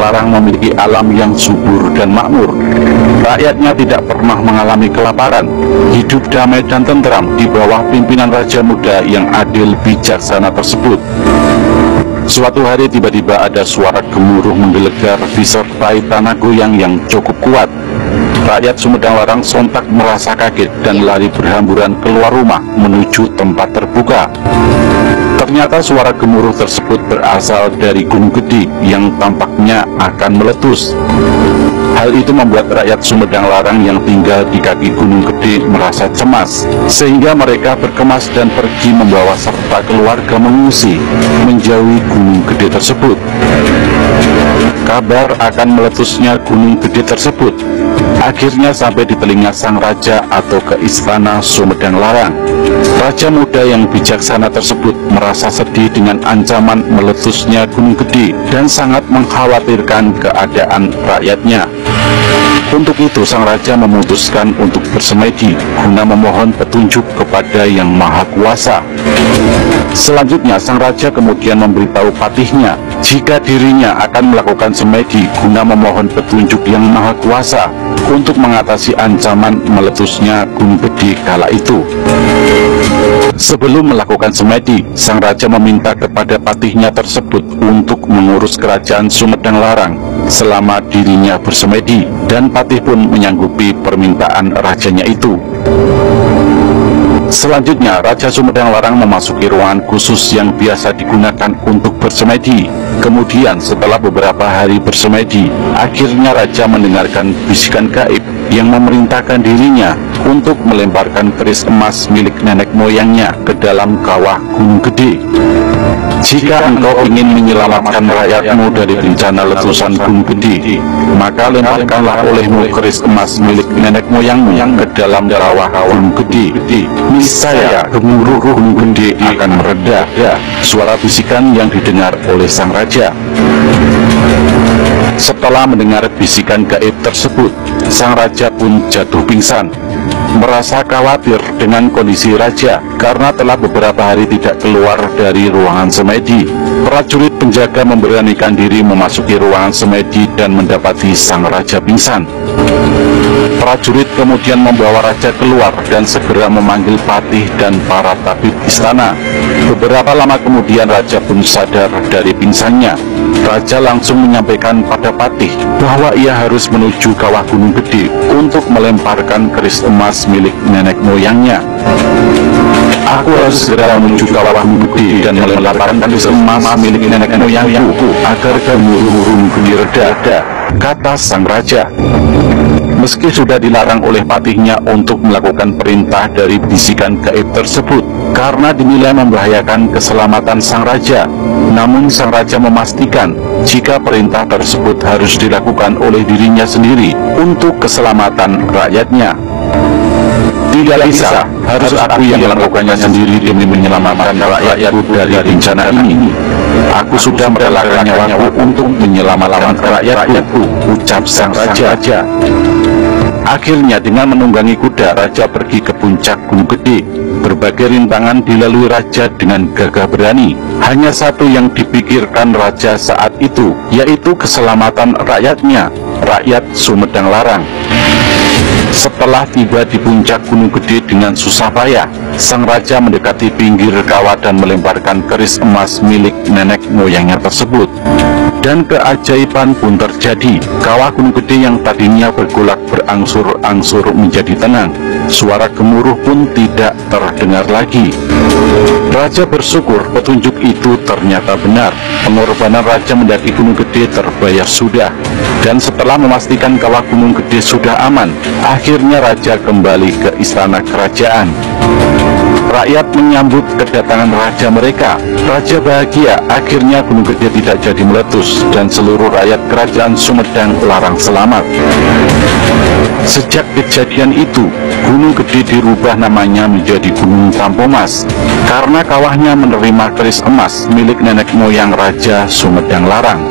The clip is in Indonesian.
Sumedang Larang memiliki alam yang subur dan makmur. Rakyatnya tidak pernah mengalami kelaparan, hidup damai dan tentram di bawah pimpinan raja muda yang adil bijaksana tersebut. Suatu hari tiba-tiba ada suara gemuruh menggelegar disertai tanah goyang yang cukup kuat. Rakyat Sumedang Larang sontak merasa kaget dan lari berhamburan keluar rumah menuju tempat terbuka. Ternyata suara gemuruh tersebut berasal dari Gunung Gede yang tampaknya akan meletus. Hal itu membuat rakyat Sumedang Larang yang tinggal di kaki Gunung Gede merasa cemas, sehingga mereka berkemas dan pergi membawa serta keluarga mengungsi menjauhi Gunung Gede tersebut. Kabar akan meletusnya Gunung Gede tersebut akhirnya sampai di telinga sang raja atau ke istana Sumedang Larang. Raja muda yang bijaksana tersebut merasa sedih dengan ancaman meletusnya Gunung Gede dan sangat mengkhawatirkan keadaan rakyatnya. Untuk itu sang raja memutuskan untuk bersemedi guna memohon petunjuk kepada Yang Maha Kuasa. Selanjutnya sang raja kemudian memberitahu patihnya jika dirinya akan melakukan semedi guna memohon petunjuk Yang Maha Kuasa untuk mengatasi ancaman meletusnya Gunung Gede kala itu. Sebelum melakukan semedi, sang raja meminta kepada patihnya tersebut untuk mengurus kerajaan Sumedang Larang selama dirinya bersemedi, dan patih pun menyanggupi permintaan rajanya itu. Selanjutnya, Raja Sumedang Larang memasuki ruangan khusus yang biasa digunakan untuk bersemedi. Kemudian setelah beberapa hari bersemedi, akhirnya Raja mendengarkan bisikan gaib yang memerintahkan dirinya untuk melemparkan keris emas milik nenek moyangnya ke dalam kawah Gunung Gede. Jika engkau ingin menyelamatkan rakyatmu dari bencana letusan Gunung Gede, maka lemparkanlah olehmu keris emas milik nenek moyangmu ke dalam kawah Gunung Gede. Niscaya gemuruh Gunung Gede akan mereda. Suara bisikan yang didengar oleh sang raja. Setelah mendengar bisikan gaib tersebut, sang raja pun jatuh pingsan. Merasa khawatir dengan kondisi raja karena telah beberapa hari tidak keluar dari ruangan semedi. Prajurit penjaga memberanikan diri memasuki ruangan semedi dan mendapati sang raja pingsan. Prajurit kemudian membawa raja keluar dan segera memanggil patih dan para tabib istana. Beberapa lama kemudian raja pun sadar dari pingsannya. Raja langsung menyampaikan pada patih bahwa ia harus menuju kawah Gunung Gede untuk melemparkan keris emas milik nenek moyangnya. Aku harus segera menuju kawah Gunung Gede dan melemparkan keris emas milik nenek moyangku agar gemuruh Gunung Gede reda, kata sang raja. Meski sudah dilarang oleh patihnya untuk melakukan perintah dari bisikan gaib tersebut karena dinilai membahayakan keselamatan sang raja, namun sang raja memastikan jika perintah tersebut harus dilakukan oleh dirinya sendiri untuk keselamatan rakyatnya. Tidak bisa, harus aku yang melakukannya sendiri demi menyelamatkan rakyatku dari bencana ini. Aku sudah merelakan nyawaku untuk menyelamatkan rakyatku, ucap sang raja. Akhirnya dengan menunggangi kuda, raja pergi ke puncak Gunung Gede. Berbagai rintangan dilalui raja dengan gagah berani. Hanya satu yang dipikirkan raja saat itu, yaitu keselamatan rakyatnya, rakyat Sumedang Larang. Setelah tiba di puncak Gunung Gede dengan susah payah, sang raja mendekati pinggir kawah dan melemparkan keris emas milik nenek moyangnya tersebut. Dan keajaiban pun terjadi. Kawah Gunung Gede yang tadinya bergolak berangsur-angsur menjadi tenang. Suara gemuruh pun tidak terdengar lagi. Raja bersyukur petunjuk itu ternyata benar. Pengorbanan raja mendaki Gunung Gede terbayar sudah. Dan setelah memastikan kawah Gunung Gede sudah aman, akhirnya raja kembali ke istana kerajaan. Rakyat menyambut kedatangan raja mereka. Raja bahagia, akhirnya Gunung Gede tidak jadi meletus dan seluruh rakyat kerajaan Sumedang Larang selamat. Sejak kejadian itu, Gunung Gede dirubah namanya menjadi Gunung Tampomas karena kawahnya menerima keris emas milik nenek moyang Raja Sumedang Larang.